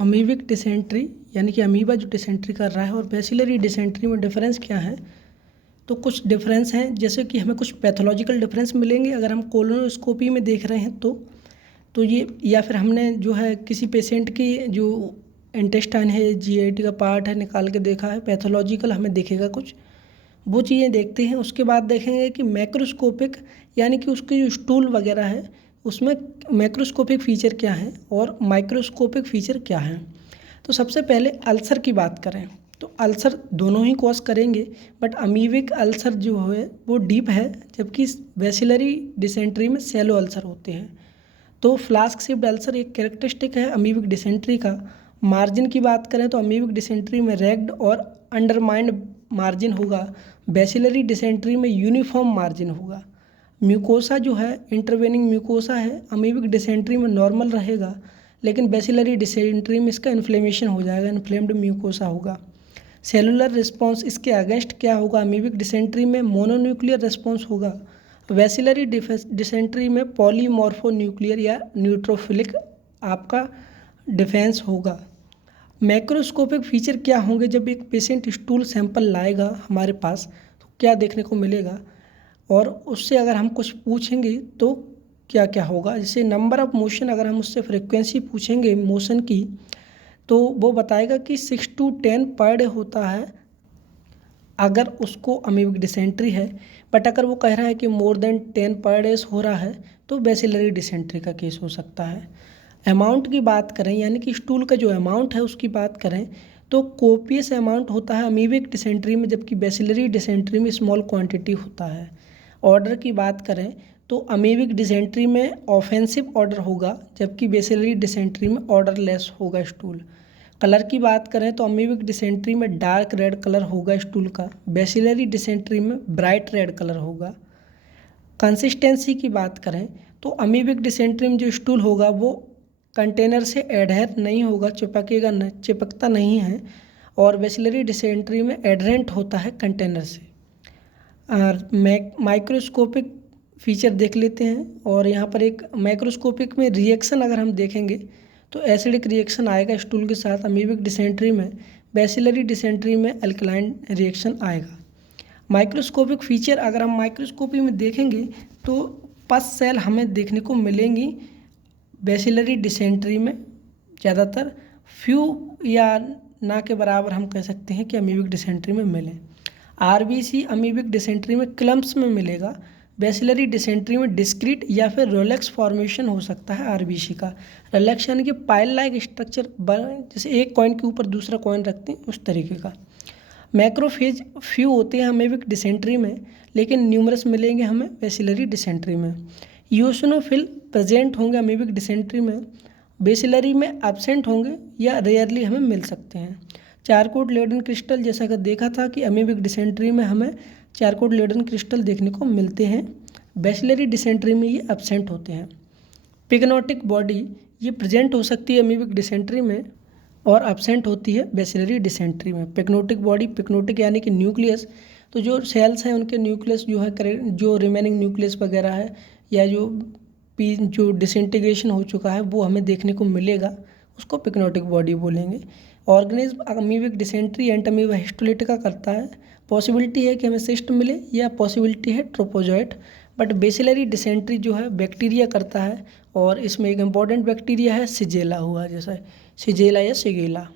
Amoebic dysentery यानी कि amoeba जो डिसेंट्री कर रहा है और बैसिलरी डिसेंट्री में डिफरेंस क्या है। तो कुछ डिफरेंस हैं, जैसे कि हमें कुछ पैथोलॉजिकल डिफरेंस मिलेंगे अगर हम कोलोनोस्कोपी में देख रहे हैं तो ये, या फिर हमने जो है किसी पेशेंट की जो इंटेस्टाइन है, जीआईटी का पार्ट है, निकाल के देखा है, पैथोलॉजिकल हमें दिखेगा कुछ, वो चीज़ें देखते हैं। उसके बाद देखेंगे कि मैक्रोस्कोपिक यानी कि उसके जो स्टूल वगैरह है उसमें मैक्रोस्कोपिक फ़ीचर क्या है और माइक्रोस्कोपिक फ़ीचर क्या है। तो सबसे पहले अल्सर की बात करें तो अल्सर दोनों ही कॉज करेंगे, बट अमीबिक अल्सर जो है वो डीप है, जबकि बैसिलरी डिसेंट्री में सैलो अल्सर होते हैं। तो फ्लास्क शेप्ड अल्सर एक कैरेक्टरिस्टिक है अमीबिक डिसेंट्री का। मार्जिन की बात करें तो अमीबिक डिसेंट्री में रैग्ड और अंडरमाइंड मार्जिन होगा, बैसिलरी डिसेंट्री में यूनिफॉर्म मार्जिन होगा। म्यूकोसा जो है इंटरवेनिंग म्यूकोसा है, अमीबिक डिसेंट्री में नॉर्मल रहेगा, लेकिन बैसिलरी डिसेंट्री में इसका इन्फ्लेमेशन हो जाएगा, इन्फ्लेम्ड म्यूकोसा होगा। सेलुलर रिस्पॉन्स इसके अगेंस्ट क्या होगा, अमीबिक डिसेंट्री में मोनोन्यूक्लियर रिस्पॉन्स होगा, बैसिलरी डिसेंट्री में पॉलीमॉर्फोन्यूक्लियर या न्यूट्रोफिलिक आपका डिफेंस होगा। मैक्रोस्कोपिक फीचर क्या होंगे, जब एक पेशेंट स्टूल सैंपल लाएगा हमारे पास तो क्या देखने को मिलेगा, और उससे अगर हम कुछ पूछेंगे तो क्या क्या होगा। जैसे नंबर ऑफ मोशन, अगर हम उससे फ्रिक्वेंसी पूछेंगे मोशन की तो वो बताएगा कि 6 to 10 पर डे होता है अगर उसको अमीबिक डिसेंट्री है। बट अगर वो कह रहा है कि मोर देन 10 पर डेज हो रहा है तो बैसिलरी डिसेंट्री का केस हो सकता है। अमाउंट की बात करें यानी कि स्टूल का जो अमाउंट है उसकी बात करें तो कोपियस अमाउंट होता है अमीबिक डिसेंट्री में, जबकि बैसिलरी डिसेंट्री में स्मॉल क्वांटिटी होता है। ऑर्डर की बात करें तो अमीबिक डिसेंट्री में ऑफेंसिव ऑर्डर होगा, जबकि बैसिलरी डिसेंट्री में ऑर्डर लेस होगा स्टूल। कलर की बात करें तो अमीबिक डिसेंट्री में डार्क रेड कलर होगा स्टूल का, बैसिलरी डिसेंट्री में ब्राइट रेड कलर होगा। कंसिस्टेंसी की बात करें तो अमीबिक डिसेंट्री में जो स्टूल होगा वो कंटेनर से एडहेर नहीं होगा, चिपकेगा न, चिपकता नहीं है, और बैसिलरी डिसेंट्री में एडहेरेंट होता है कंटेनर से। और माइक्रोस्कोपिक फीचर देख लेते हैं, और यहाँ पर एक माइक्रोस्कोपिक में रिएक्शन अगर हम देखेंगे तो एसिडिक रिएक्शन आएगा स्टूल के साथ अमीबिक डिसेंट्री में, बैसिलरी डिसेंट्री में अल्कलाइन रिएक्शन आएगा। माइक्रोस्कोपिक फीचर अगर हम माइक्रोस्कोपी में देखेंगे तो पस सेल हमें देखने को मिलेंगी बैसिलरी डिसेंट्री में ज़्यादातर, फ्यू या ना के बराबर हम कह सकते हैं कि अमीबिक डिसेंट्री में मिले। आरबीसी अमीबिक डिसेंट्री में क्लम्प्स में मिलेगा, बैसिलरी डिसेंट्री में डिस्क्रीट या फिर रोलेक्स फॉर्मेशन हो सकता है आरबीसी का। रोलेक्स यानी कि पाइल लाइक स्ट्रक्चर, जैसे एक कॉइन के ऊपर दूसरा कॉइन रखते हैं उस तरीके का। मैक्रोफेज फ्यू होते हैं अमीबिक डिसेंट्री में, लेकिन न्यूमरस मिलेंगे हमें बैसिलरी डिसेंट्री में। यूसिनोफिल प्रेजेंट होंगे अमीबिक डिसेंट्री में, बैसिलरी में एब्सेंट होंगे या रेयरली हमें मिल सकते हैं। चारकोट लेडन क्रिस्टल, जैसा कि देखा था कि अमीबिक डिसेंट्री में हमें चारकोट लेडन क्रिस्टल देखने को मिलते हैं, बैसिलरी डिसेंट्री में ये एब्सेंट होते हैं। पिग्नोटिक बॉडी ये प्रेजेंट हो सकती है अमीबिक डिसेंट्री में और एब्सेंट होती है बैसिलरी डिसेंट्री में। पिग्नोटिक बॉडी, पिग्नोटिक यानी कि न्यूक्लियस, तो जो सेल्स हैं उनके न्यूक्लियस जो है, जो रिमेनिंग न्यूक्लियस वगैरह है या जो डिसइंटीग्रेशन हो चुका है वो हमें देखने को मिलेगा, उसको पिग्नोटिक बॉडी बोलेंगे। Organism amoebic dysentery Entamoeba histolytica करता है, पॉसिबिलिटी है कि हमें सिस्ट मिले या पॉसिबिलिटी है ट्रोपोजॉइट। बट बैसिलरी डिसेंट्री जो है बैक्टीरिया करता है, और इसमें एक इम्पॉर्टेंट बैक्टीरिया है सिजेला हुआ, जैसा सिजेला या सिगेला।